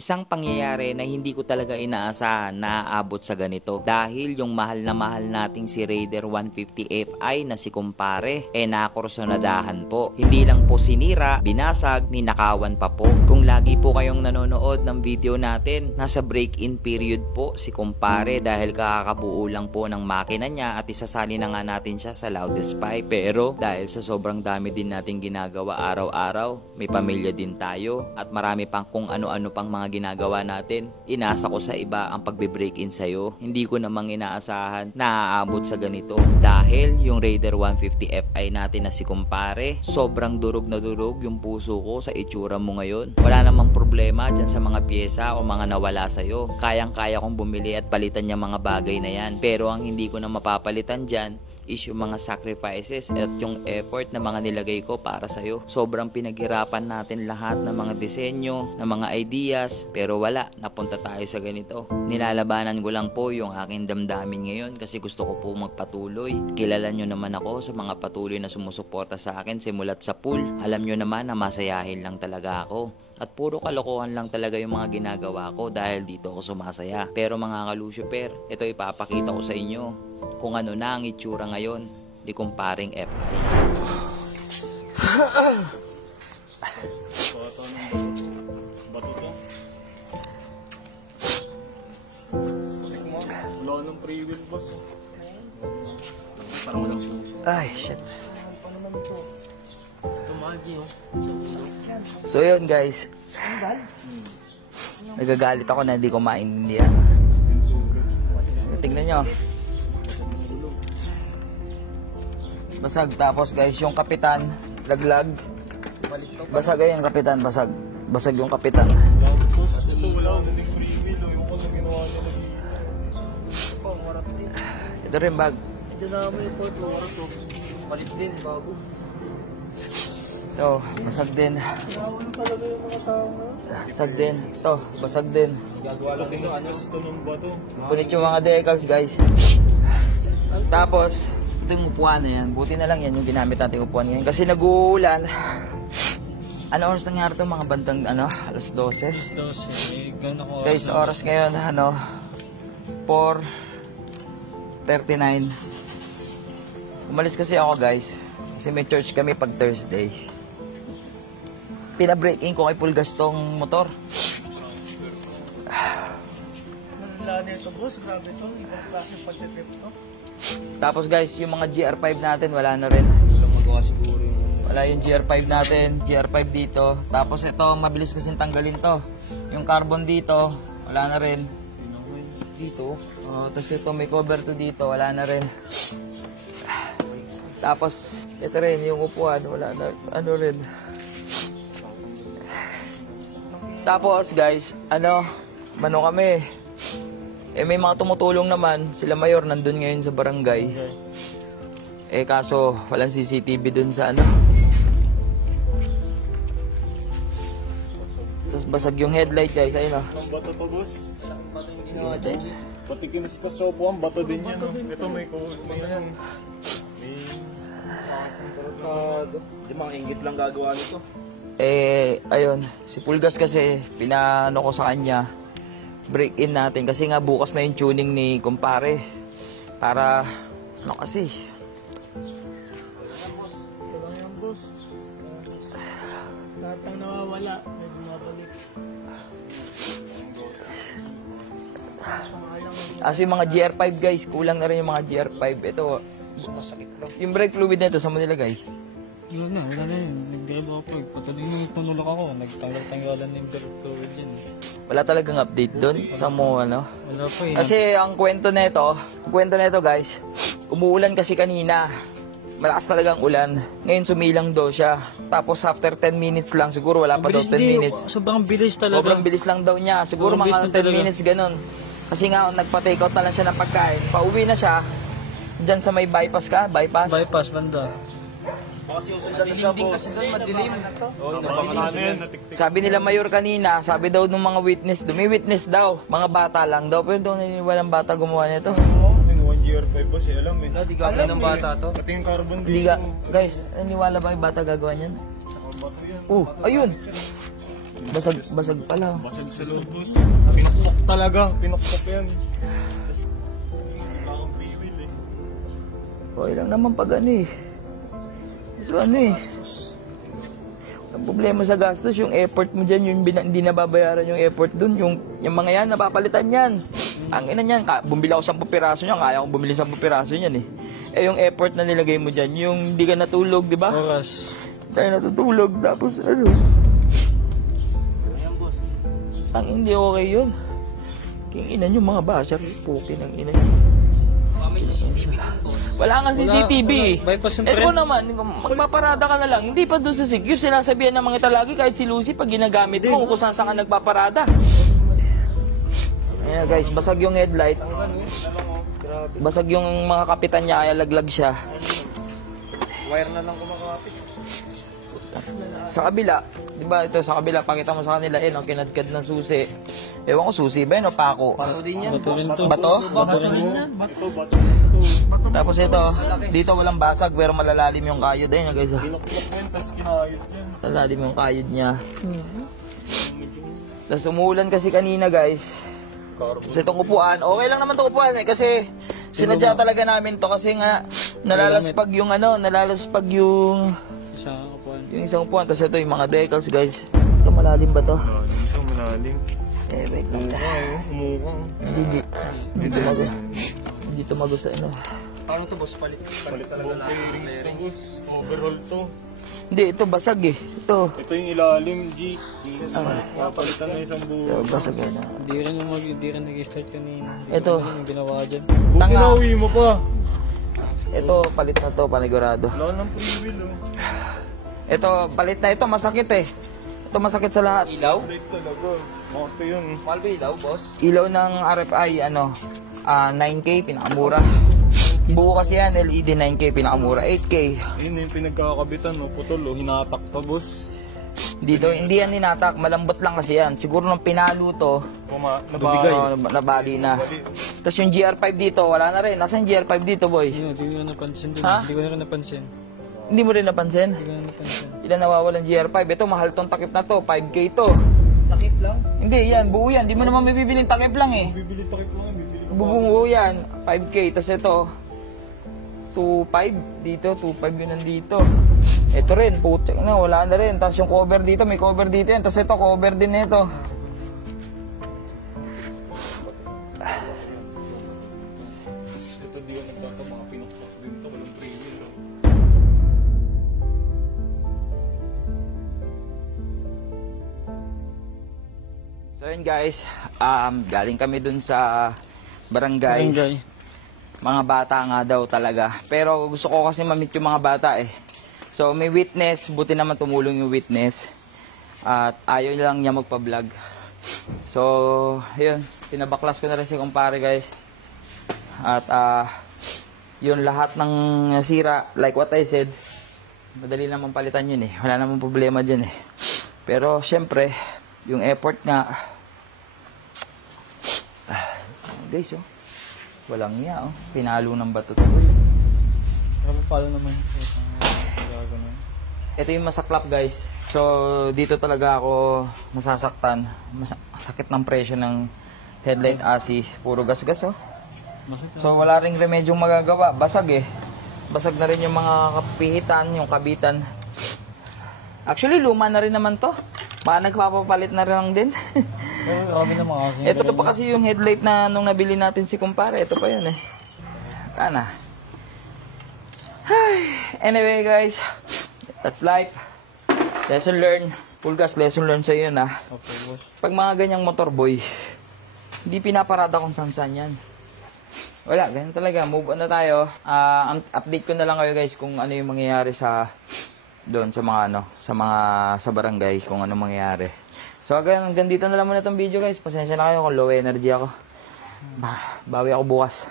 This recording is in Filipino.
Isang pangyayari na hindi ko talaga inaasahan na aabot sa ganito dahil yung mahal na mahal nating si Raider 150 Fi na si kumpare nakursonadahan po. Hindi lang po sinira, binasag, ninakawan pa po. Kung lagi po kayong nanonood ng video natin, nasa break-in period po si kumpare dahil kakakabuo lang po ng makina niya at isasali na nga natin siya sa loudest pipe. Pero dahil sa sobrang dami din nating ginagawa araw-araw, may pamilya din tayo at marami pang kung ano-ano pang mga ginagawa natin, inasa ko sa iba ang pagbe-break-in sa'yo. Hindi ko namang inaasahan na aabot sa ganito dahil yung Raider 150 Fi natin na si kumpare, sobrang durog na durog yung puso ko sa itsura mo ngayon. Wala namang problema dyan sa mga pyesa o mga nawala sa'yo. Kayang-kaya kong bumili at palitan yung mga bagay na yan. Pero ang hindi ko na mapapalitan dyan is yung mga sacrifices at yung effort na mga nilagay ko para sa'yo. Sobrang pinaghirapan natin lahat ng mga disenyo, ng mga ideas, pero wala, napunta tayo sa ganito. Nilalabanan ko lang po yung aking damdamin ngayon kasi gusto ko po magpatuloy. Kilala nyo naman ako sa mga patuloy na sumusuporta sa akin simulat sa pool. Alam nyo naman na masayahin lang talaga ako. At puro kalokohan lang talaga yung mga ginagawa ko dahil dito ako sumasaya. Pero mga kalusyper, ito ipapakita ko sa inyo kung ano na ang itsura ngayon di kumparing Fi. Wala ng pre-wheel, boss. Ay, shit. Tumaji, oh. So yun guys, nagagalit ako na hindi ko maintindihan. Tingnan nyo, basag. Tapos guys, yung kapitan laglag. Basag yung kapitan, basag yung kapitan. Boss, ito wala ng pre-wheel, oh. Yung kung ginawa nila. Ito rin bag. Ito na may port, warap to. Palit din, bago. So, basag din. Gawin talaga yung mga tao na. Basag din. Ito, basag din. Gagawa lang nito, ano? Ito ng bato. Punit yung mga decals guys. Tapos, ito yung upuan na yan. Buti na lang yan yung ginamit natin upuan ngayon. Kasi nag-uulan. Ano oras nangyari ito? Mga bandang alas 12? Alas 12. Gano'n ko. Guys, oras ngayon 4:39. Umalis kasi ako guys. Kasi may church kami pag Thursday. Pina-break-in ko kay Pulgas tong motor. Wala nito, boss. Grabe to. Ibang klase pag-trip to. Tapos guys, yung mga GR5 natin wala na rin. Walang magawa siguro yung... Wala yung GR5 natin. GR5 dito. Tapos ito, mabilis kasing tanggalin to. Yung carbon dito, wala na rin. Dito. Tapos ito, may cover to dito, wala na rin. Tapos, ito rin, yung upuan, wala na, rin. Tapos, guys, kami. May mga tumutulong naman, sila mayor, nandun ngayon sa barangay. Kaso, walang CCTV dun sa Tapos, basag yung headlight, guys, ayun Ang bato to, boss. Sige, guys. Pati kinis ka sa upuan, bato din yan. Ito may Di mga inggit lang gagawa nito. Ayun, si Pulgas kasi, pinano ko sa kanya, break-in natin. Kasi nga bukas na yung tuning ni kumpare. Para, kasi. Ito lang yan, boss. Lahat ang nawawala, may bumabalik. Yung mga GR5 guys, kulang na rin yung mga GR5. Ito, Masakit lang. yung brake fluid na ito, saan mo nilagay? Wala na yun. Nag-demo ako. Patuloy nung tunulak ako. Nagtanggal-tanggalan na yung brake fluid dyan. Wala talagang update doon sa mo Wala pa eh. Kasi ang kwento nito guys, umuulan kasi kanina. Malakas talagang ulan. Ngayon sumilang daw siya. Tapos after 10 minutes lang, siguro wala pa daw 10 minutes. Sobrang bilis talaga. Sobrang bilis lang daw niya. Siguro mga 10 minutes ganun. Kasi nga nagpa-take out na lang siya ng pagkain. Pauwi na siya. Diyan sa may bypass ka? Bypass banda. Kasi madilim din kasi doon, madilim. Sabi nila mayor kanina, sabi daw nung mga witness, may witness daw, mga bata lang daw, pero daw naniniwalang bata gumawa nito. Yung GR5 boss alam eh. Di gagawin ng bata to. Pati yung carbon Hindi dito. guys, naniniwala ba yung bata gagawa niyan? Ayun. Basag pala. Basag sa loob, boss. Pinukpok talaga. Pinukpok yan. Tapos, wala kang free will eh. Okay lang naman pag ano eh. So ano eh. Ang problema sa gastos, yung effort mo dyan, yung hindi nababayaran yung effort dun. Yung mga yan, napapalitan yan. Ang ina niyan, bumili ako 10 piraso niyan, kaya akong bumili 10 piraso niyan eh. Eh yung effort na nilagay mo dyan, yung hindi ka natulog, di ba? Oras. Tayo natutulog, tapos ano. Ayan, boss. Ang hindi okay yun. King ina nyo, mga basher, pukin ang ina nyo. May CCTV dun, boss. Wala kang CCTV. Bypass yung Ito naman, magpaparada ka na lang. Hindi pa doon sa secure. Sinasabihan ng mga talagi kahit si Lucy pag ginagamit mo kung saan ka nagpaparada. Ayan guys, basag yung headlight. Basag yung mga kapitan niya, kaya laglag siya. Wire na lang kumakapit. Sa kabila, di ba ito sa kabila, pakita mo sa kanila, ang kinadkad ng susi. Ewan ko, susi ba yun o pako? Bato din yan, Bato boss. rin to. Bato? Bato rin yan. Tapos ito, dito walang basag pero malalalim yung kayod. Ayun guys, Pinukpok mo yun, tapos kinayot yan. malalalim yung kayod niya. Tapos umuulan kasi kanina guys. Kasi itong upuan, okay lang naman itong upuan eh. Kasi sinadya talaga namin to kasi nga nalalaspag yung nalalaspag yung Isang kapuan. isang upuan. Tapos ito yung mga decals guys. Ito malalim ba to? Malalim to, malalim. Eh, wait lang. Umukang. Hindi tumago sa ano. Paano to, boss? Palit talaga na. Bearings to, boss. Overall to. Hindi, ito basag eh. Ito. Ito yung ilalim, G. Napalitan na isang Ito, buo. basag na. Hindi rin nag-start kanina. Ito. Yung ginawa dyan. Tanga. Pinawi mo pa. Ito, palit na to, panigurado. Wala nang free will, oh. Ito, palit na ito, masakit eh. Ito masakit sa lahat. Ilaw? Late talaga. Moto yun. Mahal ba ilaw, boss? Ilaw ng RFI, 9K, pinakamura. Buo kasi yan, LED 9K, pinakamura. 8K. Ayun yung pinagkakabitan, no? Putol, oh. Hinatak pa, boss. Dito, hindi yan ninatak, malambot lang kasi yan. Siguro nung pinalo to, nabali na. Tapos yung GR5 dito, wala na rin. Nasaan yung GR5 dito, boy? Hindi ko na napansin din. Ha? Hindi ko na rin napansin. Hindi mo rin napansin? Hindi ko na napansin. Ilan nawawalan GR5? Ito, mahal tong takip na to, 5K to. Takip lang. Hindi, yan, buo yan. Hindi mo naman mabibiling takip lang eh. Bibili takip mo nga, bibili. Bubuo yan, 5K. Tapos ito, 2.5 dito, 2.5 yun nandito. Ito rin, putik na, wala na rin. Tapos yung cover dito, may cover dito yan. Tapos ito, cover din nito. Ito di ko nagtata, mga pinukpak din to. Walang free will, oh. So yun guys, galing kami dun sa barangay. Mga bata nga daw talaga. Pero gusto ko kasi ma-meet yung mga bata eh. So may witness, buti naman tumulong yung witness. At ayaw lang niya magpa-vlog. So, yun, pinabaklas ko na rin si kumpare guys. At yun, lahat ng nasira, like what I said, madali naman palitan yun eh. Wala namang problema dyan eh. Pero syempre, yung effort nga, guys oh, walang niya oh, pinalo ng bato to. Ano pala naman? Ito yung masaklap guys. So dito talaga ako masasaktan. Masakit ng presyo ng headlight AC. Puro gas-gas oh. So wala ring remedyong magagawa. Basag eh. Basag na rin yung mga kapihitan, yung kabitan. Actually luma na rin naman to. Baka nagpapapalit na rin din. Kami na mga kasi. Ito pa kasi yung headlight na nung nabili natin si kumpare. Ito pa yun eh. Kana. Anyway guys, that's life. Lesson learned. Full gas, lesson learned sa iyo na. Okay, boss. Pag mga ganyang motor boy, hindi pinaparada kung saan yan. Wala, ganyan talaga. Move on na tayo. Update ko na lang kayo guys kung ano yung mangyayari sa doon sa mga sa barangay, kung ano mangyayari. So hanggang dito na lang muna itong video guys. Pasensya na kayo kung low energy ako. Bawi ako bukas.